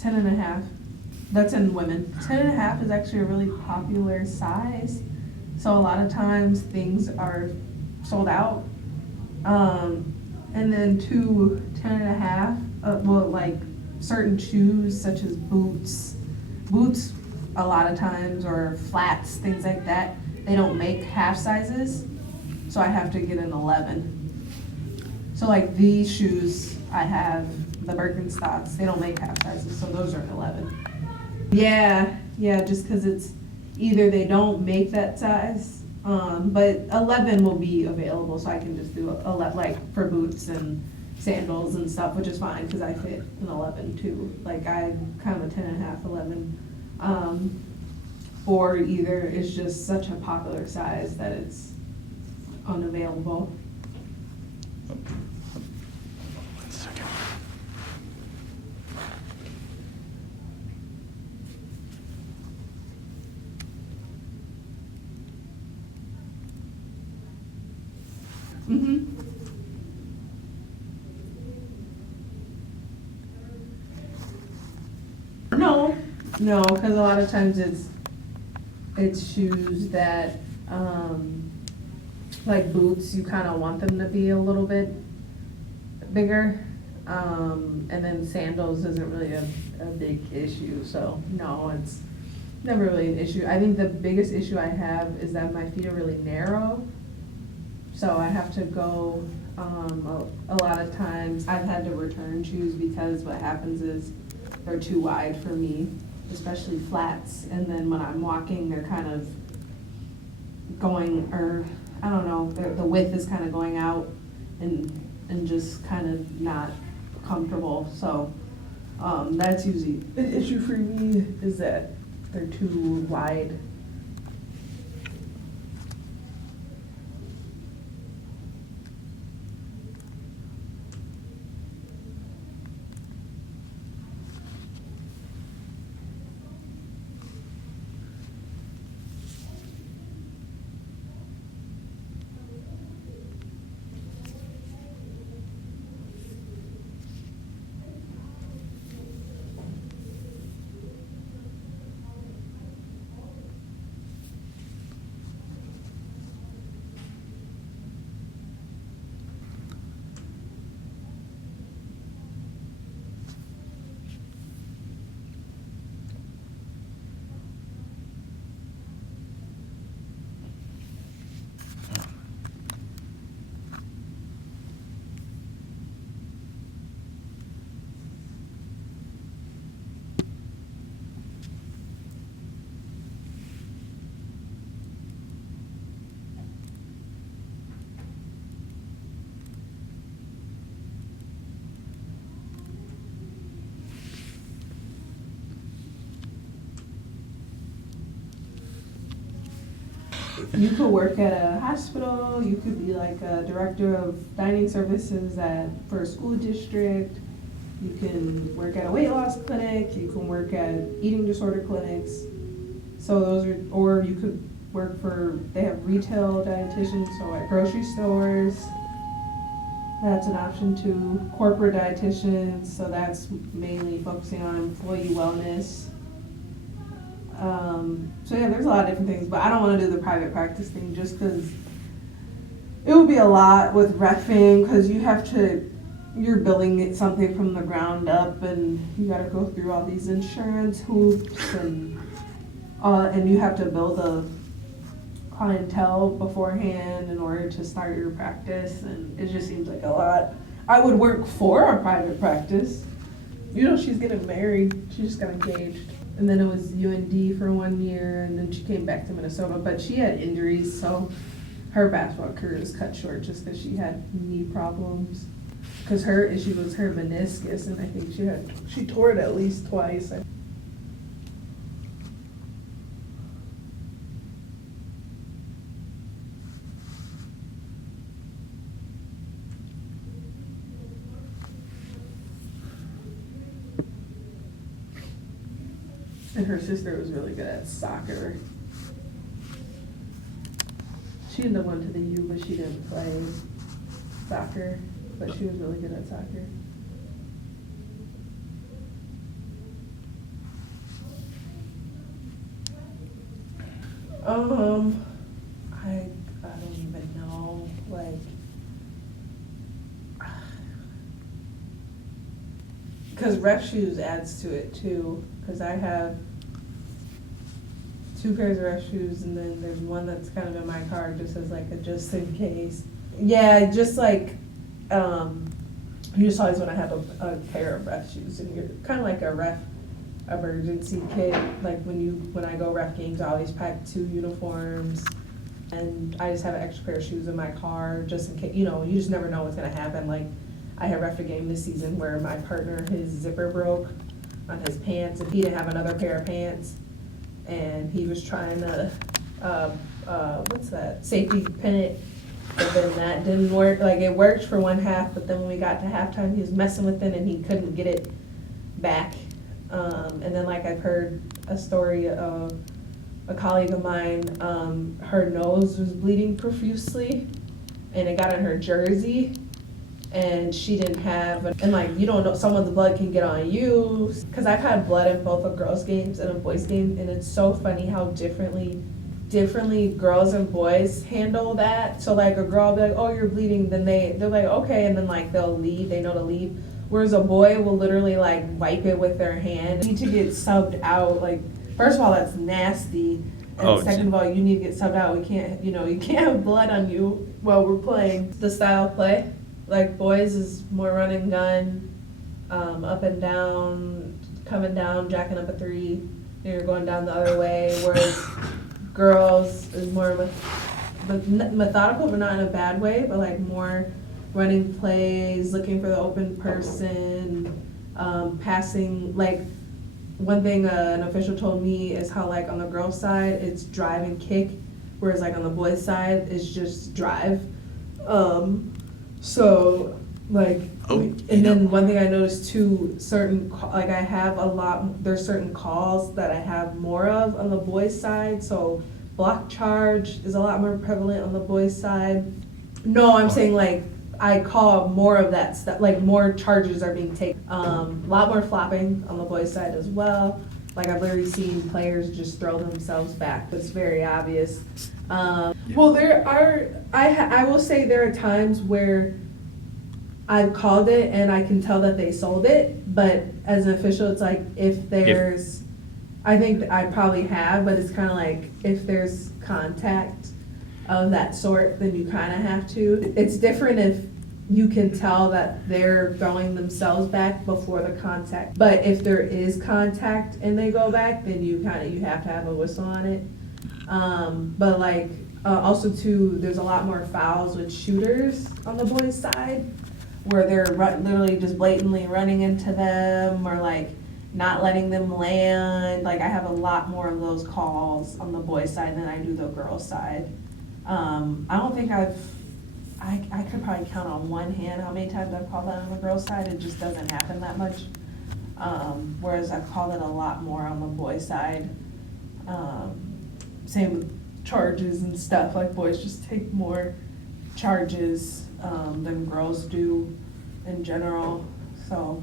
10 and a half. That's in women. 10 and a half is actually a really popular size. So a lot of times things are sold out. And then 10 and a half, well, like certain shoes such as boots a lot of times, or flats, things like that, they don't make half sizes. So I have to get an 11. So like these shoes I have, the Birkenstocks, they don't make half sizes, so those are an 11. Yeah, just because it's either they don't make that size, but 11 will be available, so I can just do 11, like for boots and sandals and stuff, which is fine because I fit an 11 too. Like I'm kind of a 10 and a half, 11. Or either it's just such a popular size that it's unavailable. One second. Mm-hmm. No, because a lot of times it's shoes that, like boots, you kind of want them to be a little bit bigger. And then sandals isn't really a big issue, so no, it's never really an issue. I think the biggest issue I have is that my feet are really narrow. So I have to go, a lot of times I've had to return shoes because what happens is they're too wide for me, especially flats. And then when I'm walking, they're kind of going, or I don't know, the width is kind of going out and just kind of not comfortable. So that's usually an issue for me, is that they're too wide. You could work at a hospital, you could be like a director of dining services for a school district, you can work at a weight loss clinic, you can work at eating disorder clinics. So those are, or you could work they have retail dietitians, so at grocery stores. That's an option too. Corporate dietitians, so that's mainly focusing on employee wellness. So yeah, there's a lot of different things, but I don't want to do the private practice thing just because it would be a lot with reffing, because you're building something from the ground up, and you got to go through all these insurance hoops, and you have to build a clientele beforehand in order to start your practice, and it just seems like a lot. I would work for a private practice. She's getting married. She just got engaged. And then it was UND for 1 year, and then she came back to Minnesota, but she had injuries, so her basketball career was cut short just because she had knee problems. Because her issue was her meniscus, and I think she tore it at least twice. And her sister was really good at soccer. She ended up going to the U, but she didn't play soccer, but she was really good at soccer. I don't even know, like, because ref shoes adds to it too, because I have 2 pairs of ref shoes, and then there's one that's kind of in my car just as like a just in case. Yeah, just like, you just always want to have a pair of ref shoes, and you're kind of like a ref emergency kit. Like when I go ref games, I always pack 2 uniforms, and I just have an extra pair of shoes in my car just in case. You know, you just never know what's gonna happen. Like I had ref a game this season where my partner, his zipper broke on his pants, and he didn't have another pair of pants, and he was trying to what's that, safety pin it. But then that didn't work. Like it worked for one half, but then when we got to halftime, he was messing with it and he couldn't get it back. And then like I've heard a story of a colleague of mine, her nose was bleeding profusely and it got on her jersey and she didn't have, and like you don't know, some of the blood can get on you. Cause I've had blood in both a girls games and a boys game, and it's so funny how differently girls and boys handle that. So like a girl will be like, oh, you're bleeding, then they're like, okay, and then like they'll leave, they know to leave. Whereas a boy will literally like wipe it with their hand. You need to get subbed out. Like, first of all, that's nasty. And second of all, you need to get subbed out. We can't, you can't have blood on you while we're playing. The style of play, like boys is more run and gun, up and down, coming down, jacking up a 3, and you're going down the other way. Whereas girls is more methodical, but not in a bad way, but like more running plays, looking for the open person, passing. Like one thing an official told me is how like on the girls' side it's drive and kick, whereas like on the boys' side it's just drive. So like, and then one thing I noticed too, like I have there's certain calls that I have more of on the boys' side. So block charge is a lot more prevalent on the boys' side. No, I'm saying like I call more of that stuff, like more charges are being taken. A lot more flopping on the boys' side as well. Like I've literally seen players just throw themselves back. It's very obvious. Well, I will say there are times where I've called it and I can tell that they sold it, but as an official, it's like I think I probably have, but it's kind of like if there's contact of that sort, then you kind of have to. It's different if you can tell that they're throwing themselves back before the contact. But if there is contact and they go back, then you have to have a whistle on it. But like also too, there's a lot more fouls with shooters on the boys' side, where they're literally just blatantly running into them or like not letting them land. Like I have a lot more of those calls on the boys' side than I do the girls' side. I don't think I could probably count on one hand how many times I've called that on the girls' side. It just doesn't happen that much. Whereas I've called it a lot more on the boys' side. Same with charges and stuff. Like boys just take more charges than girls do in general. So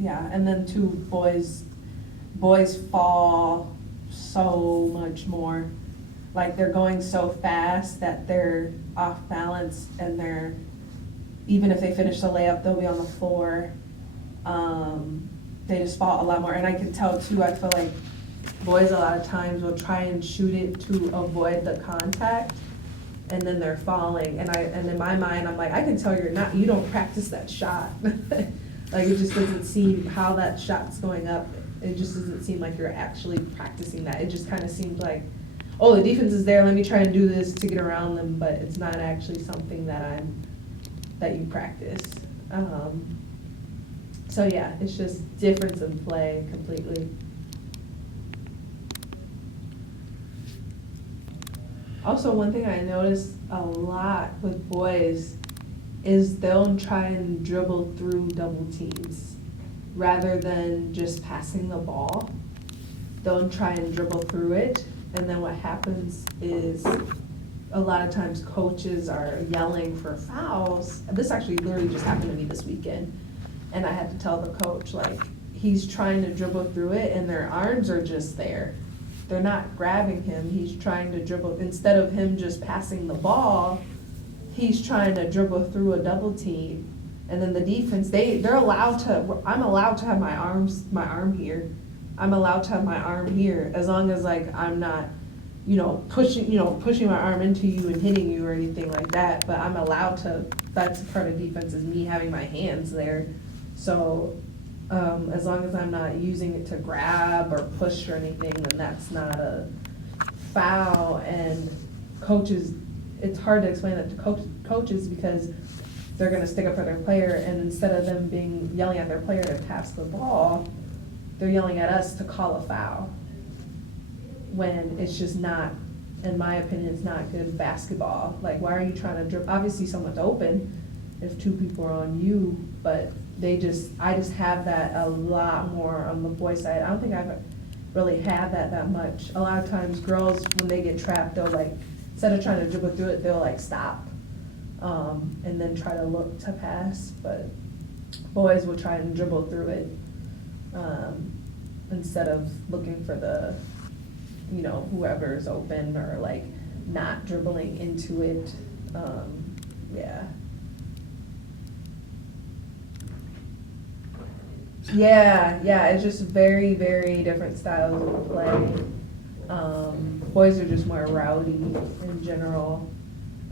yeah, and then too, boys fall so much more. Like they're going so fast that they're off balance, and even if they finish the layup, they'll be on the floor. They just fall a lot more, and I can tell too. I feel like boys a lot of times will try and shoot it to avoid the contact, and then they're falling. And in my mind, I'm like, I can tell you don't practice that shot. Like it just doesn't seem how that shot's going up. It just doesn't seem like you're actually practicing that. It just kind of seems like, oh, the defense is there, let me try and do this to get around them, but it's not actually something that you practice. So yeah, it's just difference in play completely. Also, one thing I noticed a lot with boys is they'll try and dribble through double teams rather than just passing the ball. They'll try and dribble through it, and then what happens is a lot of times coaches are yelling for fouls. This actually literally just happened to me this weekend, and I had to tell the coach, like, he's trying to dribble through it and their arms are just there. they're not grabbing him, he's trying to dribble, instead of him just passing the ball, he's trying to dribble through a double team. And then the defense, they're allowed to, I'm allowed to have my arm here. I'm allowed to have my arm here, as long as like I'm not, pushing my arm into you and hitting you or anything like that, but I'm allowed to, that's part of defense, is me having my hands there. So, as long as I'm not using it to grab or push or anything, then that's not a foul. And coaches, it's hard to explain that to coaches because they're gonna stick up for their player, and instead of them yelling at their player to pass the ball, they're yelling at us to call a foul. When it's just not, in my opinion, it's not good basketball. Like, why are you trying to dribble? Obviously someone's open if two people are on you, but I just have that a lot more on the boys' side. I don't think I've really had that much. A lot of times girls, when they get trapped, they'll like, instead of trying to dribble through it, they'll like stop, and then try to look to pass, but boys will try and dribble through it, instead of looking for the, whoever's open, or like not dribbling into it. Yeah. Yeah, it's just very, very different styles of play. Boys are just more rowdy in general.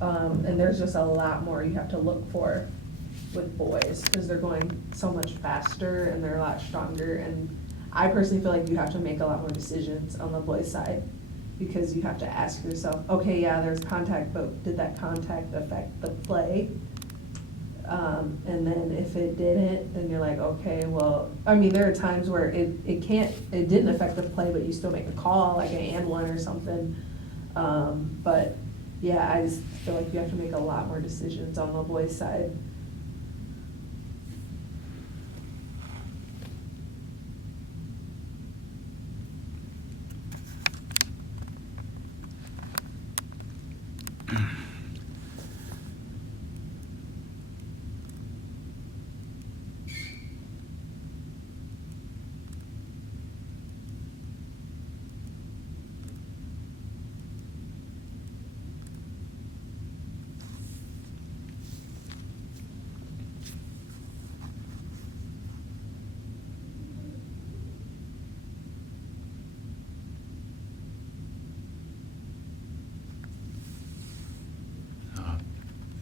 And there's just a lot more you have to look for with boys, because they're going so much faster and they're a lot stronger. And I personally feel like you have to make a lot more decisions on the boys' side, because you have to ask yourself, okay, yeah, there's contact, but did that contact affect the play? And then if it didn't, then you're like, okay, well, I mean, there are times where it didn't affect the play, but you still make a call, like an and one or something. But yeah, I just feel like you have to make a lot more decisions on the boys' side.